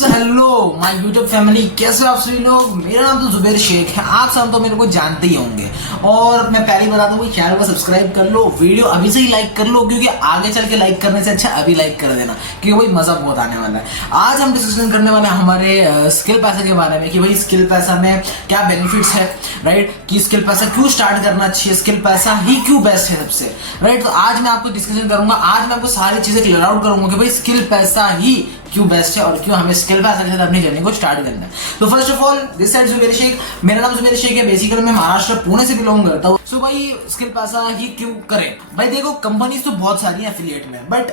So hello my YouTube family, कैसे हो आप सभी लोग। मेरा नाम तो जुबैर शेख है। आप सब तो मेरे को जानते ही होंगे और मैं पहले ही बता दूं कि चैनल को सब्सक्राइब कर लो, वीडियो अभी से ही लाइक कर लो, क्योंकि आगे चल के लाइक करने से अच्छा अभी लाइक कर देना, क्योंकि वही मजा बहुत आने वाला है। आज हम डिस्कशन करने वाले हैं हमारे स्किल पैसा के बारे में कि भाई स्किल पैसा में क्या बेनिफिट्स है, राइट, कि स्किल पैसा क्यों स्टार्ट करना चाहिए, स्किल पैसा ही क्यों बेस्ट है सबसे, राइट। तो आज मैं आपको डिस्कशन करूंगा, आज मैं आपको सारी चीजें क्लियर आउट करूंगा कि भाई स्किल पैसा ही क्यों बेस्ट है और क्यों हमें स्किल पैसा के साथ अपनी जर्नी को स्टार्ट करना है। तो first of all this side Zubair Shaikh, मेरा नाम जुबैर शेख है। बेसिकली मैं महाराष्ट्र पुणे से बिलोंग करता हूँ। सो भाई स्किल पैसा ही क्यों करें। भाई देखो, कंपनीज तो बहुत सारी है एफिलिएट में, बट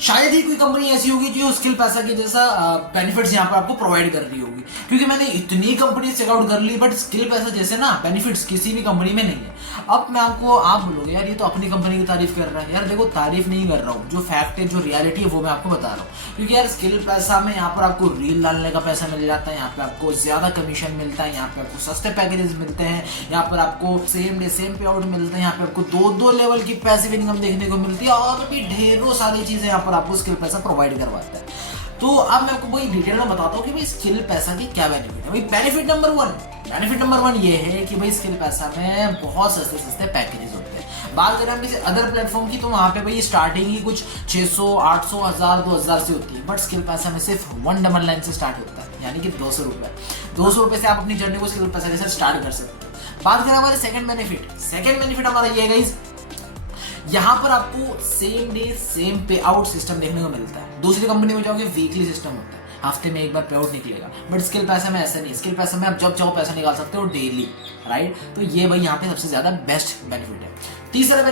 शायद ही कोई कंपनी ऐसी होगी जो स्किल पैसा के जैसा बेनिफिट्स यहाँ पर आपको प्रोवाइड कर रही होगी, क्योंकि मैंने इतनी कंपनी चेकआउट कर ली, बट स्किल पैसा जैसे ना बेनिफिट्स किसी भी कंपनी में नहीं है। अब मैं आपको, आप बोलोगे यार ये तो अपनी कंपनी की तारीफ कर रहा है। यार देखो, तारीफ नहीं कर रहा हूँ, जो फैक्ट है, जो रियलिटी है वो मैं आपको बता रहा हूँ। क्योंकि यार स्किल पैसा में यहाँ पर आपको रील डालने का पैसा मिल जाता है, यहाँ पे आपको ज्यादा कमीशन मिलता है, यहाँ पे आपको सस्ते पैकेजेस मिलते हैं, यहाँ पर आपको सेम डे सेम पे आउट मिलते हैं, यहाँ पे आपको दो लेवल की पैसिव इनकम देखने को मिलती है, और भी ढेरों सारी चीजें यहाँ पर आपको स्किल पैसा प्रोवाइड करवाता है। तो अब मैं आपको वही डिटेल में बताता हूँ कि भाई स्किल पैसा की क्या बेनिफिट है। भाई बेनिफिट नंबर वन ये है कि भाई स्किल पैसा में बहुत सस्ते सस्ते पैकेजेस होते हैं। बात करें हम किसी अदर प्लेटफॉर्म की, तो वहां पे भाई स्टार्टिंग ही कुछ 600, 800, 1000, 2000 से होती है, बट स्किल पैसा में सिर्फ 199 से स्टार्ट होता है, यानी कि 200 रुपए से आप अपनी जर्नी को स्किल पैसा के साथ स्टार्ट कर सकते हैं। बात करें हमारे सेकंड बेनिफिट हमारा ये है गाइस, यहाँ पर आपको सेम डे सेम पे आउट सिस्टम देखने को मिलता है। दूसरी कंपनी में जाओगे वीकली सिस्टम होता है, हफ्ते में एक बार पे आउट निकलेगा, बट स्किल पैसा में ऐसा नहीं। स्किल पैसा में आप जब चाहो पैसा निकाल सकते हो डेली, राइट। तो ये भाई यहाँ पे सबसे ज्यादा बेस्ट बेनिफिट है। तीसरा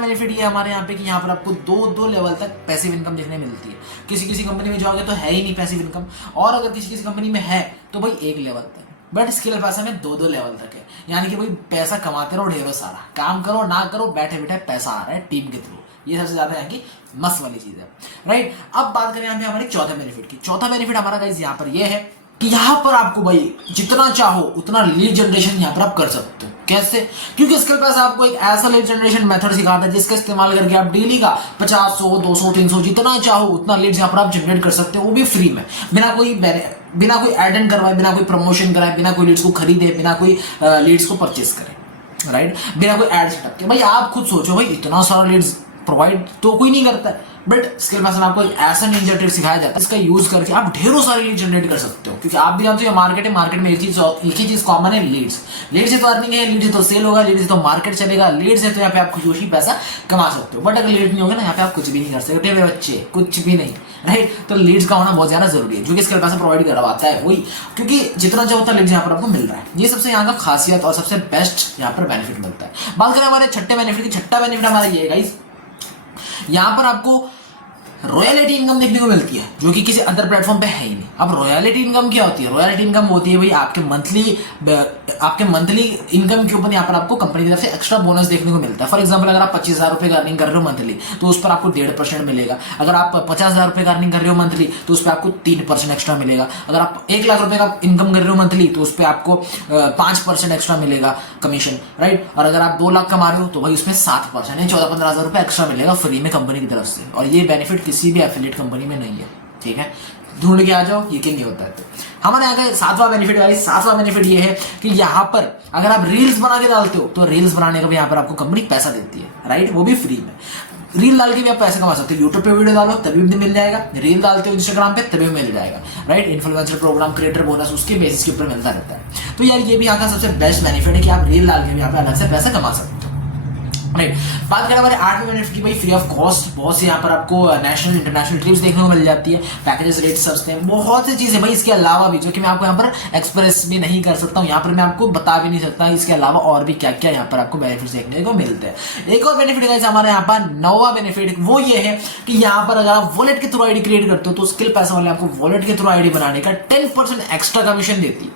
बेनिफिट ये हमारे यहाँ पे कि यहाँ पर आपको दो लेवल तक पैसिव इनकम देखने मिलती है। किसी कंपनी में जाओगे तो है ही नहीं पैसिव इनकम, और अगर किसी कंपनी में है तो भाई एक लेवल तक, बट स्किल पैसा में दो लेवल तक है। यानी कि भाई पैसा कमाते रहो ढेरों सारा, काम करो ना करो, बैठे बैठे पैसा आ रहा है टीम के थ्रू। ये सबसे ज्यादा यहाँ की मस्त वाली चीज है, राइट। अब बात करें यहाँ पे हमारे चौथे बेनिफिट की। चौथा बेनिफिट हमारा गाइस यहाँ पर ये है कि यहाँ पर आपको भाई जितना चाहो उतना लीड जनरेशन यहाँ पर आप कर सकते हो। कैसे? क्योंकि स्किल पैसा आपको एक ऐसा लीड जनरेशन मेथड सिखाता है जिसका इस्तेमाल करके आप डेली का 50, 100, 200, 300 जितना चाहो उतना लीड्स यहाँ पर आप जनरेट कर सकते हो, वो भी फ्री में, बिना कोई एड एंड करवाए, बिना कोई प्रमोशन कराए, बिना कोई लीड्स को खरीदे, बिना कोई लीड्स को परचेस करे, राइट, बिना कोई एड सेटअप के। भाई आप खुद सोचो, भाई इतना सारा लीड्स प्रोवाइड तो कोई नहीं करता है, बट स्किल पैसा में आपको एक ऐसा निंजा ट्रिक सिखाया जाता है जिसका यूज करके आप ढेरों सारे लीड जनरेट कर सकते हो। क्योंकि आप भी जानते हो मार्केट में एक ही चीज कॉमन है, लीड्स से तो अर्निंग है, लीड से तो सेल होगा, लीड से तो मार्केट चलेगा, लीड से तो यहाँ पे आप खुशी खुशी पैसा कमा सकते हो। बट अगर लीड नहीं होगा ना, यहाँ पे आप कुछ भी नहीं कर सकते बच्चे, कुछ भी नहीं, राइट। तो लीड्स का होना बहुत ज्यादा जरूरी है, जो कि स्किल पैसा प्रोवाइड करवाता है वही, क्योंकि जितना चाहो उतना लीड्स यहाँ पर आपको मिल रहा है। ये सबसे यहाँ का खासियत और सबसे बेस्ट यहाँ पर बेनिफिट मिलता है। बात करें हमारे छठे बेनिफिट की, छठा बेनिफिट हमारा ये है गाइस, यहाँ पर आपको रॉयल्टी इनकम देखने को मिलती है, जो कि किसी अदर प्लेटफॉर्म पे है ही नहीं। अब रॉयल्टी इनकम क्या होती है? रॉयल्टी इनकम होती है भाई आपके मंथली इनकम के ऊपर यहाँ पर आपको कंपनी की तरफ से एक्स्ट्रा बोनस देखने को मिलता है। फॉर एग्जांपल, अगर आप 25,000 रुपए का अर्निंग कर रहे हो मंथली, तो उस पर आपको 1.5% मिलेगा। अगर आप 50,000 रुपए का अर्निंग कर रहे हो मंथली, तो उस पर आपको 3% एक्स्ट्रा मिलेगा। अगर आप 1 लाख रुपए का इनकम कर रहे हो मंथली, तो उस पर आपको 5% एक्स्ट्रा मिलेगा कमीशन, राइट। और अगर आप 2 लाख कमा रहे हो तो भाई उसमें 7% यानी 14-15,000 रुपए एक्स्ट्रा मिलेगा फ्री में कंपनी की तरफ से। और ये बेनिफिट किसी भी एफिलिएट कंपनी में नहीं है, ठीक है। ढूंढ के आ जाओ, यकीन नहीं होता है। तो हमारे यहाँ का सातवां बेनिफिट ये है कि यहाँ पर अगर आप रील्स बना के डालते हो तो रील्स बनाने का भी यहाँ पर आपको कंपनी पैसा देती है, राइट, वो भी फ्री में। रील डाल के भी आप पैसे कमा सकते हो। यूट्यूब पे वीडियो डालो तभी भी मिल जाएगा, रील डालते हो इंस्टाग्राम पे तभी मिल जाएगा, right. Influencer programme, creator bonus उसके बेसिस के ऊपर मिलता रहता है। तो यार ये भी यहाँ का सबसे बेस्ट बेनिफिट है कि आप रील डाल के भी यहाँ पे अलग से पैसा कमा सकते हो, राइट। बात करें हमारे 8वें बेनिफिट की, भाई फ्री ऑफ कॉस्ट बहुत से यहाँ पर आपको नेशनल इंटरनेशनल ट्रिप्स देखने को मिल जाती है, पैकेजेस रेट सस्ते हैं, बहुत सी चीजें भाई इसके अलावा भी, जो कि मैं आपको यहाँ पर एक्सप्रेस भी नहीं कर सकता हूँ, यहाँ पर मैं आपको बता भी नहीं सकता। इसके अलावा और भी क्या क्या यहाँ पर आपको बेनिफिट देखने को मिलते हैं। एक और बेनिफिट है हमारे यहाँ पर 9वां बेनिफिट, वो ये है कि यहाँ पर अगर आप वॉलेट के थ्रू आईडी क्रिएट करते हो तो स्किल पैसा वाले आपको वॉलेट के थ्रू आईडी बनाने का 10% एक्स्ट्रा कमीशन देती है,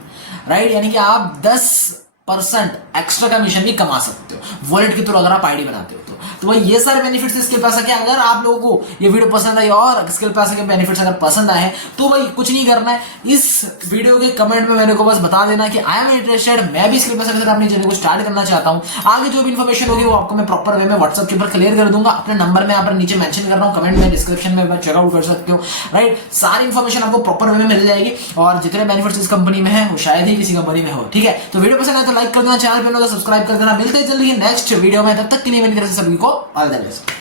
राइट। यानी कि आप 10% एक्स्ट्रा कमीशन भी कमा सकते हो वॉलेट के थ्रू अगर आप आईडी बनाते हो तो भाई ये सारे बेनिफिट्स स्किल पैसा के। अगर आप लोगों को ये वीडियो पसंद आई और स्किल पैसा के बेनिफिट्स अगर पसंद आए तो भाई कुछ नहीं करना है, इस वीडियो के कमेंट में मेरे को बस बता देना कि आई एम इंटरेस्टेड, मैं भी स्किल पैसा के साथ अपनी जर्नी को स्टार्ट करना चाहता हूं। आगे जो भी इन्फॉर्मेशन होगी वो आपको मैं प्रॉपर वे में व्हाट्सएप के ऊपर क्लियर कर दूंगा। अपने नंबर में यहाँ पर नीचे मेंशन कर रहा हूँ, कमेंट में डिस्क्रिप्शन में चेकआउट कर सकते हो, राइट। सारी इन्फॉर्मेशन आपको प्रॉपर वे में मिल जाएगी और जितने बेनिफिट्स इस कंपनी में है वो शायद ही किसी कंपनी में हो, ठीक है। तो वीडियो पसंद आए तो लाइक कर देना, चैनल पे लोग सब्सक्राइब कर देना। मिलते हैं जल्दी नेक्स्ट वीडियो में, तब तक के लिए मेरी तरफ से सभी को ऑल द बेस्ट।